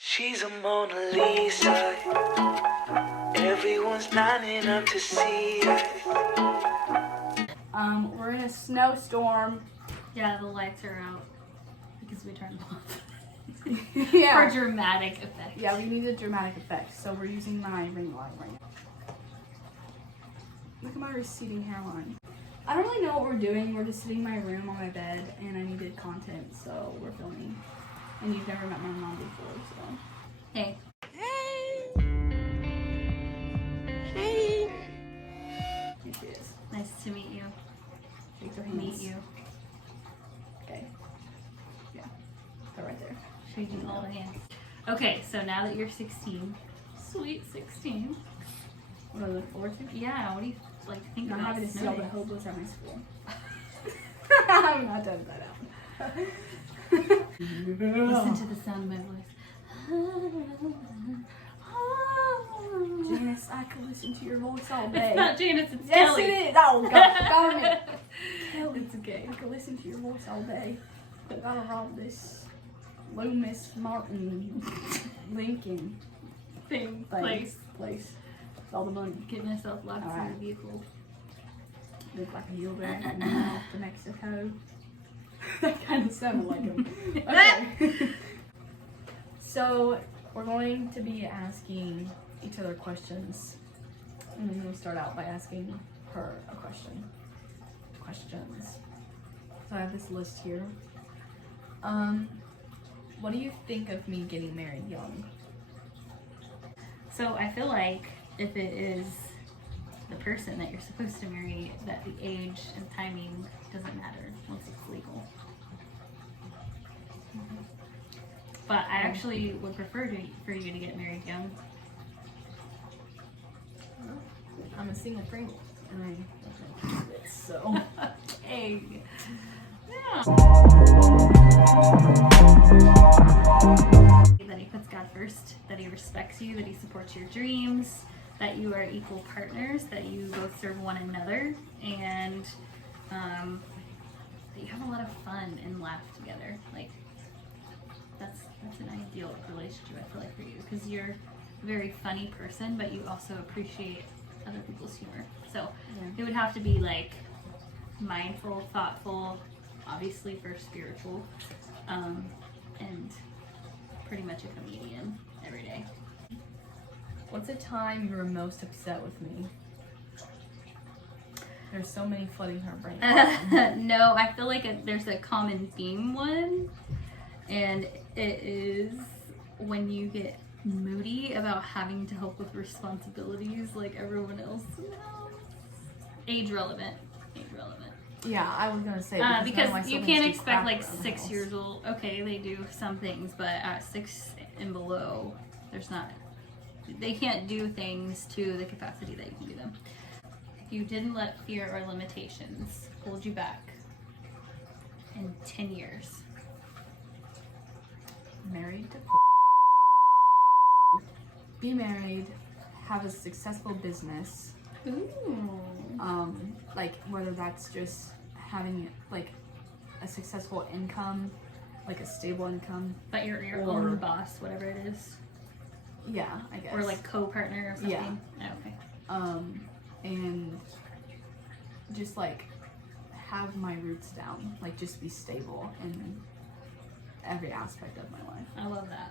She's a Mona Lisa. Everyone's lining up to see her. We're in a snowstorm. Yeah, the lights are out because we turned them off. Yeah. For dramatic effect. Yeah, we need a dramatic effect, so we're using my ring light right now. Look at my receding hairline. I don't really know what we're doing. We're just sitting in my room on my bed, and I needed content, so we're filming. And you've never met my mom before, so. Hey. Here she is. Nice to meet you. Shake your Meet hands. you. Okay. Yeah. Go right there. Shaking all the hands. Okay, so now that you're 16, sweet 16. What do I look forward to? Yeah, what do you think Not about having to see snow all the days? hobos at my school. I'm not done that out. Listen to the sound of my voice. Janice, I could listen to your voice all day. It's not Janice, it's Yes, Kelly. it is. Oh, God, darn it. Kelly, It's okay. I could listen to your voice all day. I gotta rob this Loomis Martin Lincoln Thing, place. With all the money. Get myself locked All in right. the vehicle. Look like a mule-bear and then off to Mexico. That kind of sounded like him. Okay. So, we're going to be asking each other questions. And I'm going to start out by asking her a question. Questions. So I have this list here. What do you think of me getting married young? So I feel like if it is the person that you're supposed to marry, that the age and timing doesn't matter once it's legal. But I actually would prefer for you to get married young. I'm a single Pringle. And I don't know this, so. Hey. Yeah. That he puts God first, that he respects you, that he supports your dreams, that you are equal partners, that you both serve one another, and that you have a lot of fun and laugh together. Like, that's an ideal relationship, I feel like, for you, because you're a very funny person, but you also appreciate other people's humor. So it would have to be like mindful, thoughtful, obviously for spiritual, and pretty much a comedian every day. What's a time you were most upset with me? There's so many flooding her brain. No, I feel like there's a common theme one, and it is when you get moody about having to help with responsibilities like everyone else. No. Age relevant. Yeah, I was gonna say because you can't expect like 6 years old. Okay, they do some things, but at 6 and below, they can't do things to the capacity that you can do them. If you didn't let fear or limitations hold you back in 10 years. Married to be married, have a successful business. Ooh. Like whether that's just having like a successful income, like a stable income. But you're your Or- own boss, whatever it is. Yeah, I guess. Or like co-partner or something. Yeah. Oh, okay. And just like have my roots down, like just be stable in every aspect of my life. I love that.